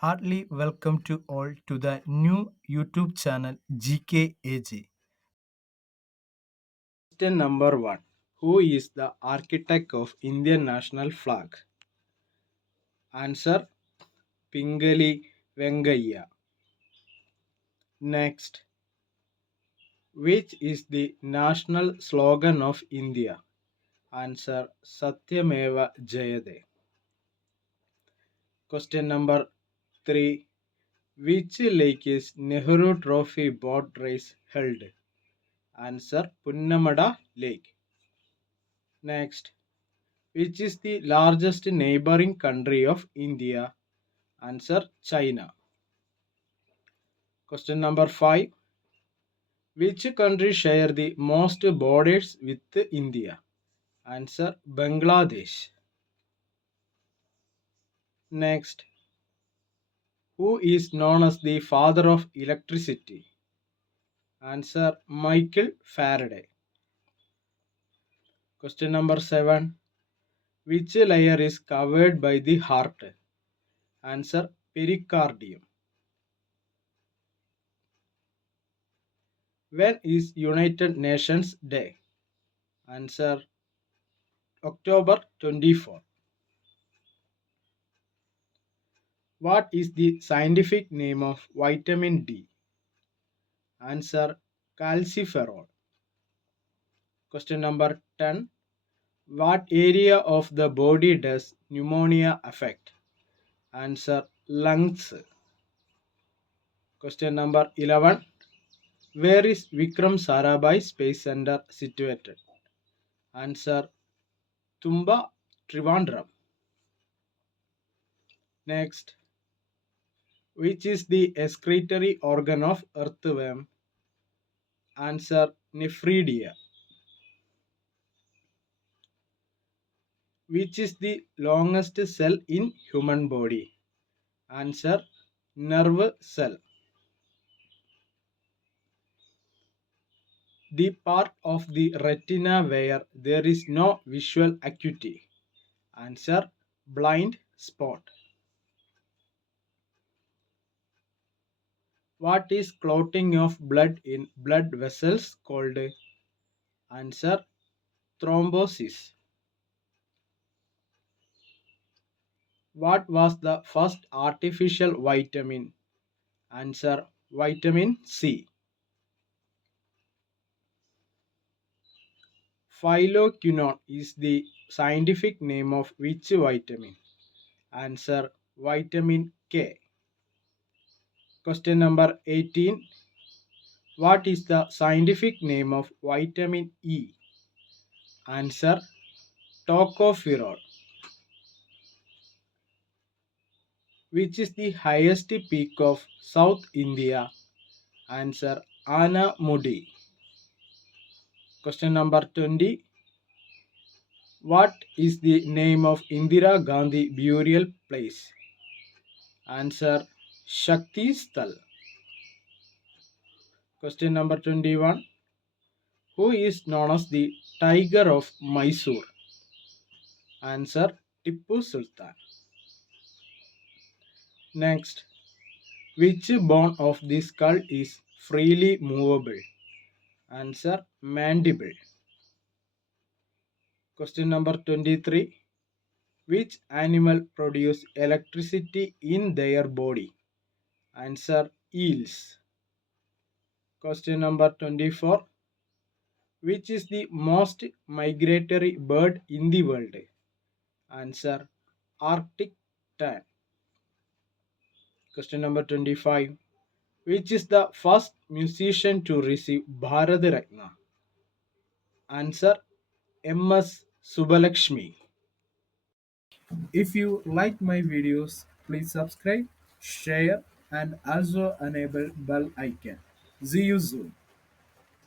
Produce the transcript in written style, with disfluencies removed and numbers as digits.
Heartily welcome to all to the new YouTube channel GKAG. Question number 1. Who is the architect of Indian national flag? Answer Pingali Vengayya. Next, which is the national slogan of India? Answer Satyameva Jayate. Question number 3. Which lake is Nehru Trophy boat race held? Answer Punnamada Lake. Next, which is the largest neighboring country of India? Answer China. Question number 5. Which country share the most borders with India? Answer Bangladesh. Next, who is known as the father of electricity? Answer Michael Faraday. Question number 7. Which layer is covered by the heart? Answer pericardium. When is United Nations Day? Answer October 24. What is the scientific name of vitamin D? Answer calciferol. Question number 10. What area of the body does pneumonia affect? Answer lungs. Question number 11. Where is Vikram Sarabhai Space Center situated? Answer Tumba, Trivandrum. Next, which is the excretory organ of earthworm? Answer Nephridia. Which is the longest cell in human body? Answer nerve cell. The part of the retina where there is no visual acuity. Answer blind spot. What is clotting of blood in blood vessels called? Answer thrombosis. What was the first artificial vitamin? Answer vitamin C. Phyloquinone is the scientific name of which vitamin? Answer vitamin K. Question number 18. What is the scientific name of vitamin E? Answer tocopherol. Which is the highest peak of South India? Answer Anamudi. Question number 20. What is the name of Indira Gandhi burial place? Answer Shakti Sthal. Question number 21. Who is known as the Tiger of Mysore? Answer Tippu Sultan. Next, which bone of the skull is freely movable? Answer mandible. Question number 23. Which animal produce electricity in their body? Answer eels. Question number 24. Which is the most migratory bird in the world? Answer Arctic tern. Question number 25. Which is the first musician to receive Bharat Ratna? Answer M.S. Subbalakshmi. If you like my videos, please subscribe, share, and also enable bell icon. See you soon.